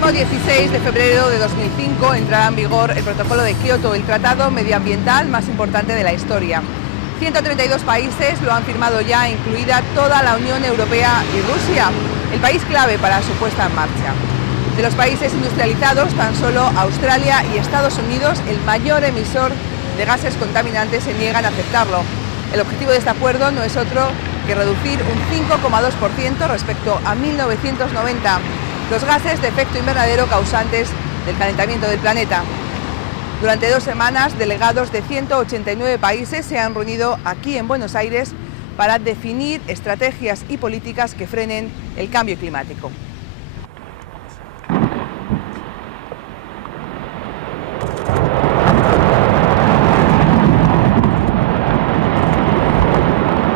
próximo 16 de febrero de 2005 entrará en vigor el Protocolo de Kioto, el tratado medioambiental más importante de la historia. 132 países lo han firmado ya, incluida toda la Unión Europea y Rusia, el país clave para su puesta en marcha. De los países industrializados, tan solo Australia y Estados Unidos, el mayor emisor de gases contaminantes, se niegan a aceptarlo. El objetivo de este acuerdo no es otro que reducir un 5,2% respecto a 1990 los gases de efecto invernadero causantes del calentamiento del planeta. Durante 2 semanas, delegados de 189 países se han reunido aquí en Buenos Aires para definir estrategias y políticas que frenen el cambio climático.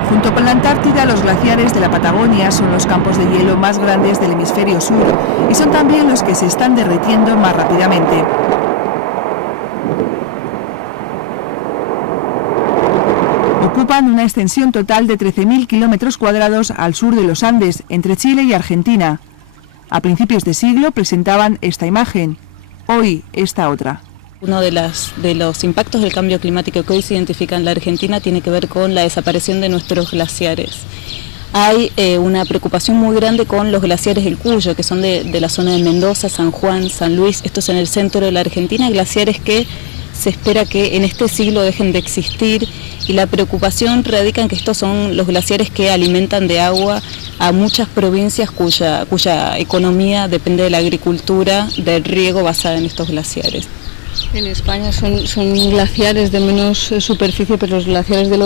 Junto con la Antártida, los glaciares de la Patagonia son los campos de hielo más grandes del hemisferio sur y son también los que se están derritiendo más rápidamente. Ocupan una extensión total de 13.000 kilómetros cuadrados al sur de los Andes, entre Chile y Argentina. A principios de siglo presentaban esta imagen, hoy esta otra. Uno de los impactos del cambio climático que hoy se identifica en la Argentina tiene que ver con la desaparición de nuestros glaciares. Hay una preocupación muy grande con los glaciares del Cuyo, que son de la zona de Mendoza, San Juan, San Luis. Estos en el centro de la Argentina, glaciares que se espera que en este siglo dejen de existir, y la preocupación radica en que estos son los glaciares que alimentan de agua a muchas provincias cuya economía depende de la agricultura, del riego basada en estos glaciares. En España son glaciares de menos superficie, pero los glaciares de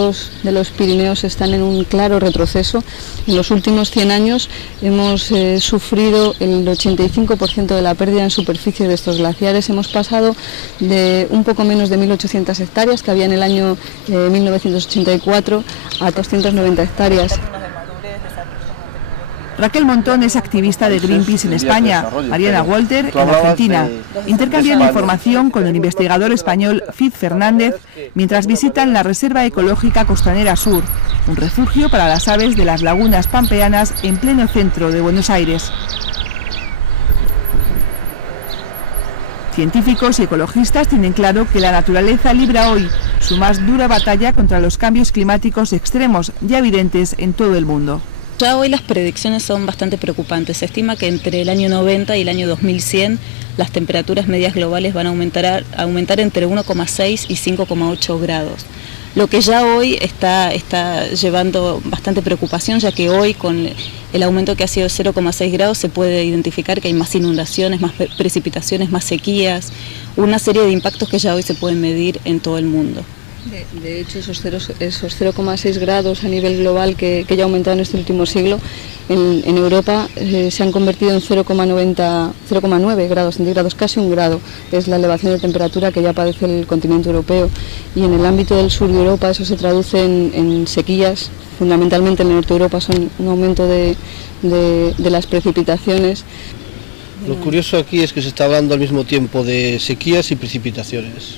los Pirineos están en un claro retroceso. En los últimos 100 años hemos sufrido el 85% de la pérdida en superficie de estos glaciares. Hemos pasado de un poco menos de 1.800 hectáreas que había en el año 1984 a 290 hectáreas. Raquel Montón es activista de Greenpeace en España, Mariana Walter en Argentina. Intercambian información con el investigador español Cid Fernández mientras visitan la Reserva Ecológica Costanera Sur, un refugio para las aves de las lagunas pampeanas en pleno centro de Buenos Aires. Científicos y ecologistas tienen claro que la naturaleza libra hoy su más dura batalla contra los cambios climáticos extremos ya evidentes en todo el mundo. Ya hoy las predicciones son bastante preocupantes. Se estima que entre el año 90 y el año 2100 las temperaturas medias globales van a aumentar entre 1,6 y 5,8 grados. Lo que ya hoy está llevando bastante preocupación, ya que hoy con el aumento que ha sido 0,6 grados se puede identificar que hay más inundaciones, más precipitaciones, más sequías, una serie de impactos que ya hoy se pueden medir en todo el mundo. De hecho, esos 0,6 grados a nivel global que ya ha aumentado en este último siglo, en Europa se han convertido en 0,9 grados centígrados, casi 1 grado. Es la elevación de temperatura que ya padece el continente europeo. Y en el ámbito del sur de Europa eso se traduce en sequías, fundamentalmente en el norte de Europa son un aumento de las precipitaciones. Lo curioso aquí es que se está hablando al mismo tiempo de sequías y precipitaciones.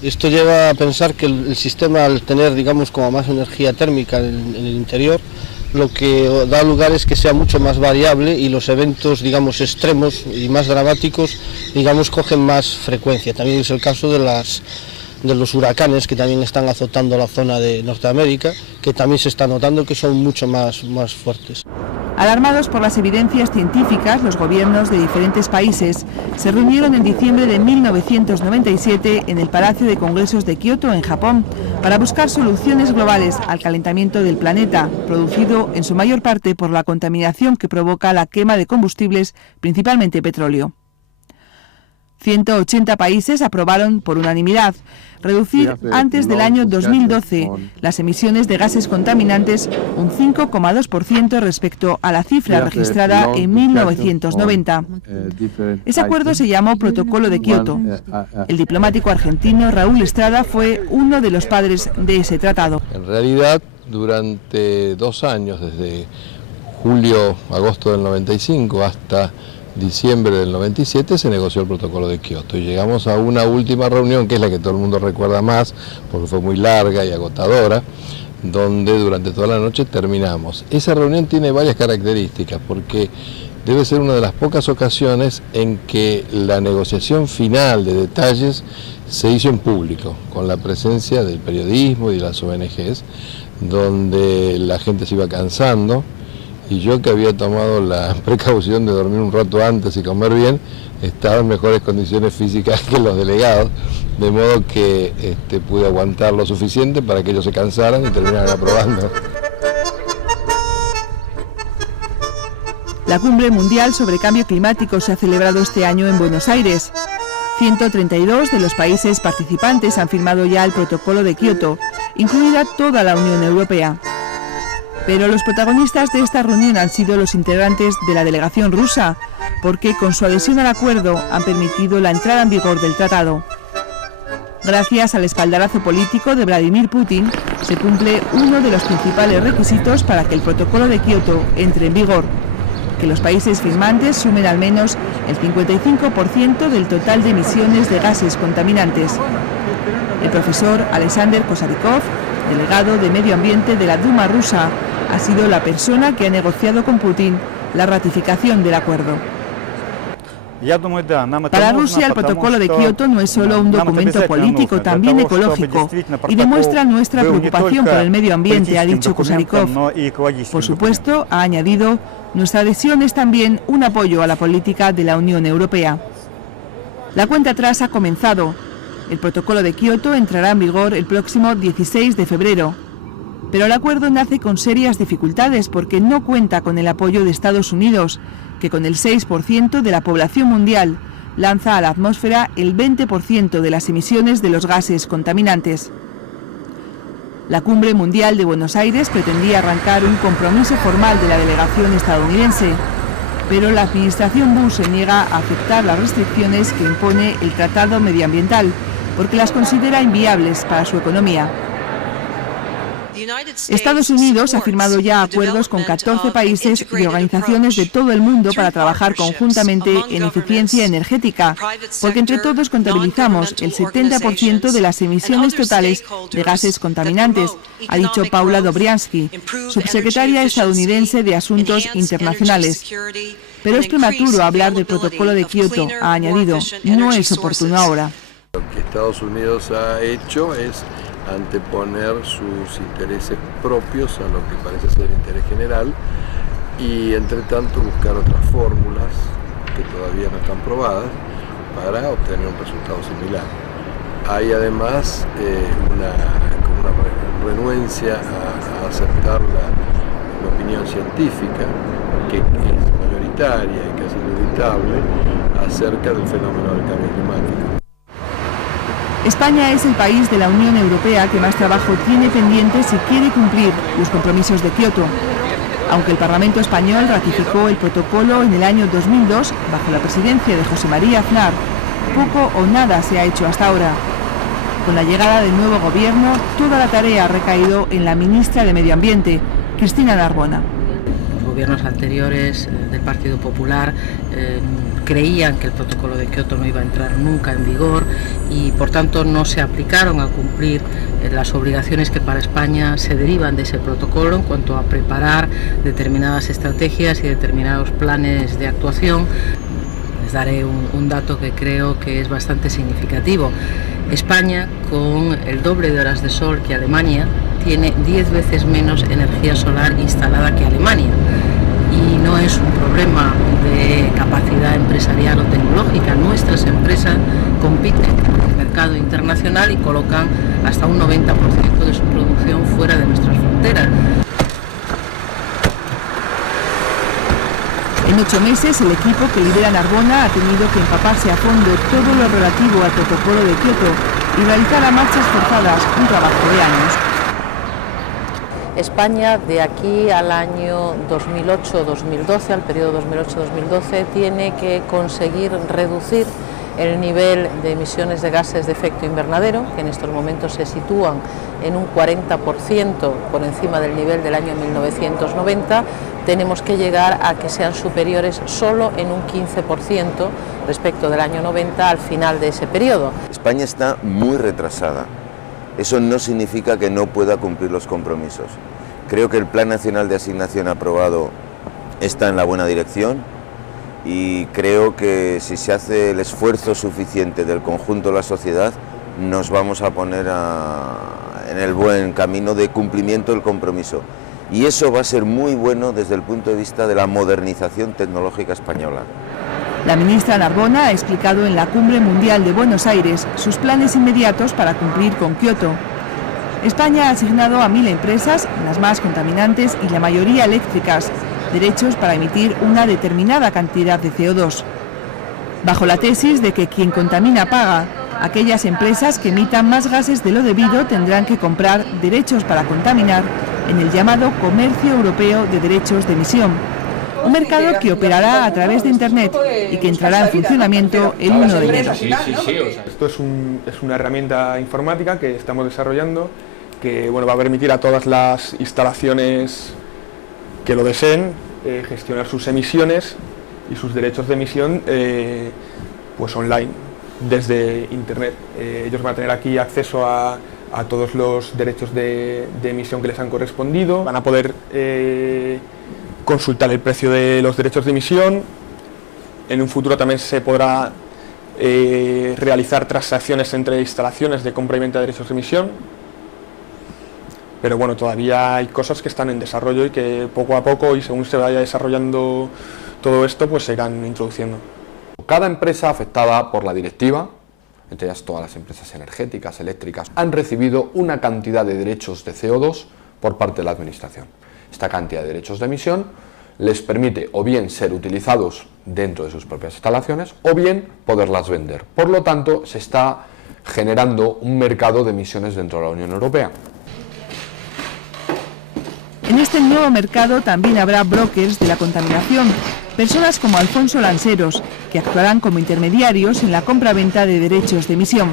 Esto lleva a pensar que el sistema, al tener, digamos, como más energía térmica en el interior, lo que da lugar es que sea mucho más variable y los eventos, digamos, extremos y más dramáticos, digamos, cogen más frecuencia. También es el caso de los huracanes que también están azotando la zona de Norteamérica, que también se está notando que son mucho más fuertes. Alarmados por las evidencias científicas, los gobiernos de diferentes países se reunieron en diciembre de 1997 en el Palacio de Congresos de Kioto, en Japón, para buscar soluciones globales al calentamiento del planeta, producido en su mayor parte por la contaminación que provoca la quema de combustibles, principalmente petróleo. 180 países aprobaron por unanimidad reducir antes del año 2012 las emisiones de gases contaminantes un 5,2% respecto a la cifra registrada en 1990. Ese acuerdo se llamó Protocolo de Kioto. El diplomático argentino Raúl Estrada fue uno de los padres de ese tratado. En realidad, durante 2 años, desde julio-agosto del 95 hasta diciembre del 97 se negoció el Protocolo de Kioto y llegamos a una última reunión, que es la que todo el mundo recuerda más porque fue muy larga y agotadora, donde durante toda la noche terminamos. Esa reunión tiene varias características porque debe ser una de las pocas ocasiones en que la negociación final de detalles se hizo en público, con la presencia del periodismo y de las ONGs, donde la gente se iba cansando, y yo, que había tomado la precaución de dormir un rato antes y comer bien, estaba en mejores condiciones físicas que los delegados, de modo que pude aguantar lo suficiente para que ellos se cansaran y terminaran aprobando. La Cumbre Mundial sobre Cambio Climático se ha celebrado este año en Buenos Aires. 132 de los países participantes han firmado ya el Protocolo de Kioto, incluida toda la Unión Europea. Pero los protagonistas de esta reunión han sido los integrantes de la delegación rusa, porque con su adhesión al acuerdo han permitido la entrada en vigor del tratado. Gracias al espaldarazo político de Vladimir Putin, se cumple uno de los principales requisitos para que el Protocolo de Kioto entre en vigor: que los países firmantes sumen al menos el 55% del total de emisiones de gases contaminantes. El profesor Alexander Kosarikov, delegado de Medio Ambiente de la Duma rusa, ha sido la persona que ha negociado con Putin la ratificación del acuerdo. Para Rusia, el Protocolo de Kioto no es solo un documento político, también ecológico, y demuestra nuestra preocupación por el medio ambiente, ha dicho Kosarikov. Por supuesto, ha añadido, nuestra adhesión es también un apoyo a la política de la Unión Europea. La cuenta atrás ha comenzado. El Protocolo de Kioto entrará en vigor el próximo 16 de febrero. Pero el acuerdo nace con serias dificultades porque no cuenta con el apoyo de Estados Unidos, que con el 6% de la población mundial lanza a la atmósfera el 20% de las emisiones de los gases contaminantes. La Cumbre Mundial de Buenos Aires pretendía arrancar un compromiso formal de la delegación estadounidense, pero la administración Bush se niega a aceptar las restricciones que impone el Tratado Medioambiental, porque las considera inviables para su economía. Estados Unidos ha firmado ya acuerdos con 14 países y organizaciones de todo el mundo para trabajar conjuntamente en eficiencia energética, porque entre todos contabilizamos el 70% de las emisiones totales de gases contaminantes, ha dicho Paula Dobriansky, subsecretaria estadounidense de Asuntos Internacionales. Pero es prematuro hablar del Protocolo de Kioto, ha añadido, no es oportuno ahora. Lo que Estados Unidos ha hecho es anteponer sus intereses propios a lo que parece ser el interés general y, entre tanto, buscar otras fórmulas que todavía no están probadas para obtener un resultado similar. Hay además una renuencia a aceptar la opinión científica, que es mayoritaria y casi inevitable, acerca del fenómeno del cambio climático. España es el país de la Unión Europea que más trabajo tiene pendiente si quiere cumplir los compromisos de Kioto. Aunque el Parlamento español ratificó el protocolo en el año 2002 bajo la presidencia de José María Aznar, poco o nada se ha hecho hasta ahora. Con la llegada del nuevo gobierno, toda la tarea ha recaído en la ministra de Medio Ambiente, Cristina Narbona. Los gobiernos anteriores del Partido Popular creían que el protocolo de Kioto no iba a entrar nunca en vigor y por tanto no se aplicaron a cumplir las obligaciones que para España se derivan de ese protocolo en cuanto a preparar determinadas estrategias y determinados planes de actuación. Les daré un dato que creo que es bastante significativo. España, con el doble de horas de sol que Alemania, tiene 10 veces menos energía solar instalada que Alemania. Y no es un problema de capacidad empresarial o tecnológica. Nuestras empresas compiten en el mercado internacional y colocan hasta un 90% de su producción fuera de nuestras fronteras. En 8 meses, el equipo que lidera Narbona ha tenido que empaparse a fondo todo lo relativo al protocolo de Kioto y realizar a marchas forzadas un trabajo de años. España, de aquí al año 2008-2012, al periodo 2008-2012, tiene que conseguir reducir el nivel de emisiones de gases de efecto invernadero, que en estos momentos se sitúan en un 40% por encima del nivel del año 1990, tenemos que llegar a que sean superiores solo en un 15% respecto del año 90 al final de ese periodo. España está muy retrasada. Eso no significa que no pueda cumplir los compromisos. Creo que el Plan Nacional de Asignación aprobado está en la buena dirección. y creo que si se hace el esfuerzo suficiente del conjunto de la sociedad, nos vamos a poner en el buen camino de cumplimiento del compromiso. Y eso va a ser muy bueno desde el punto de vista de la modernización tecnológica española. La ministra Narbona ha explicado en la Cumbre Mundial de Buenos Aires sus planes inmediatos para cumplir con Kioto. España ha asignado a 1000 empresas, las más contaminantes y la mayoría eléctricas, derechos para emitir una determinada cantidad de CO2. Bajo la tesis de que quien contamina paga, aquellas empresas que emitan más gases de lo debido tendrán que comprar derechos para contaminar en el llamado Comercio Europeo de Derechos de Emisión, un mercado que operará a través de Internet y que entrará en funcionamiento el 1 de enero. Esto es una herramienta informática que estamos desarrollando que va a permitir a todas las instalaciones que lo deseen gestionar sus emisiones y sus derechos de emisión pues online, desde Internet. Ellos van a tener aquí acceso a todos los derechos de emisión que les han correspondido, van a poder consultar el precio de los derechos de emisión. En un futuro también se podrá realizar transacciones entre instalaciones de compra y venta de derechos de emisión. Pero bueno, todavía hay cosas que están en desarrollo y que poco a poco y según se vaya desarrollando todo esto, pues se irán introduciendo. Cada empresa afectada por la directiva, entre ellas todas las empresas energéticas, eléctricas, han recibido una cantidad de derechos de CO2 por parte de la administración. Esta cantidad de derechos de emisión les permite o bien ser utilizados dentro de sus propias instalaciones o bien poderlas vender. Por lo tanto, se está generando un mercado de emisiones dentro de la Unión Europea. En este nuevo mercado también habrá brokers de la contaminación, personas como Alfonso Lanseros, que actuarán como intermediarios en la compra-venta de derechos de emisión.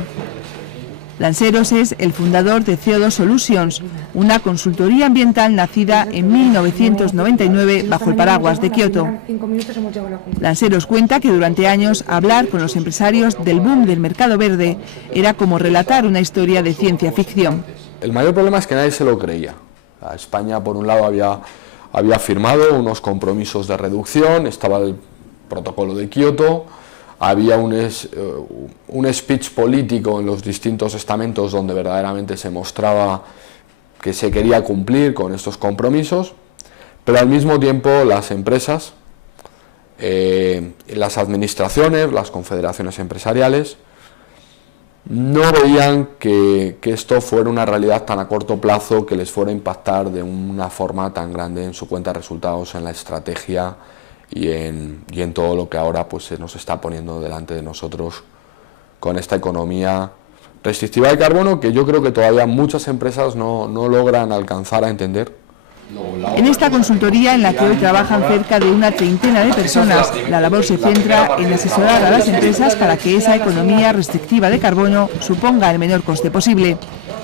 Lanseros es el fundador de CO2 Solutions, una consultoría ambiental nacida en 1999 bajo el paraguas de Kioto. Lanseros cuenta que durante años hablar con los empresarios del boom del mercado verde era como relatar una historia de ciencia ficción. El mayor problema es que nadie se lo creía. España, por un lado, había firmado unos compromisos de reducción, estaba el protocolo de Kioto, había un speech político en los distintos estamentos donde verdaderamente se mostraba que se quería cumplir con estos compromisos, pero al mismo tiempo las empresas, las administraciones, las confederaciones empresariales, no veían que esto fuera una realidad tan a corto plazo que les fuera a impactar de una forma tan grande en su cuenta de resultados, en la estrategia y en todo lo que ahora pues se nos está poniendo delante de nosotros con esta economía restrictiva de carbono que yo creo que todavía muchas empresas no logran alcanzar a entender. En esta consultoría, en la que hoy trabajan cerca de una treintena de personas, la labor se centra en asesorar a las empresas para que esa economía restrictiva de carbono suponga el menor coste posible.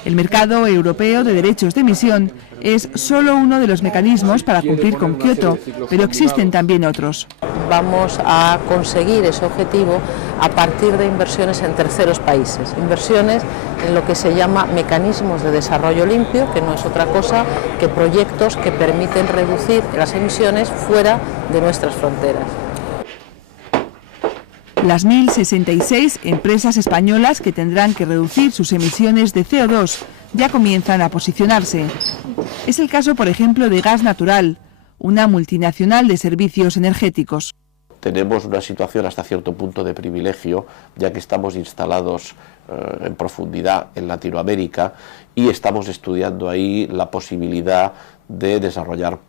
El mercado europeo de derechos de emisión es solo uno de los mecanismos para cumplir con Kioto, pero existen también otros. Vamos a conseguir ese objetivo a partir de inversiones en terceros países, inversiones en lo que se llama mecanismos de desarrollo limpio, que no es otra cosa que proyectos que permiten reducir las emisiones fuera de nuestras fronteras. Las 1066 empresas españolas que tendrán que reducir sus emisiones de CO2 ya comienzan a posicionarse. Es el caso, por ejemplo, de Gas Natural, una multinacional de servicios energéticos. Tenemos una situación hasta cierto punto de privilegio, ya que estamos instalados en profundidad en Latinoamérica y estamos estudiando ahí la posibilidad de desarrollar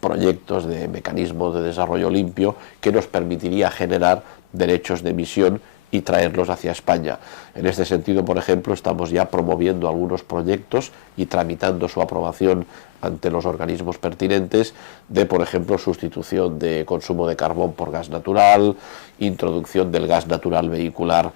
proyectos de mecanismos de desarrollo limpio que nos permitiría generar derechos de emisión y traerlos hacia España. En este sentido, por ejemplo, estamos ya promoviendo algunos proyectos y tramitando su aprobación ante los organismos pertinentes de, por ejemplo, sustitución de consumo de carbón por gas natural, introducción del gas natural vehicular.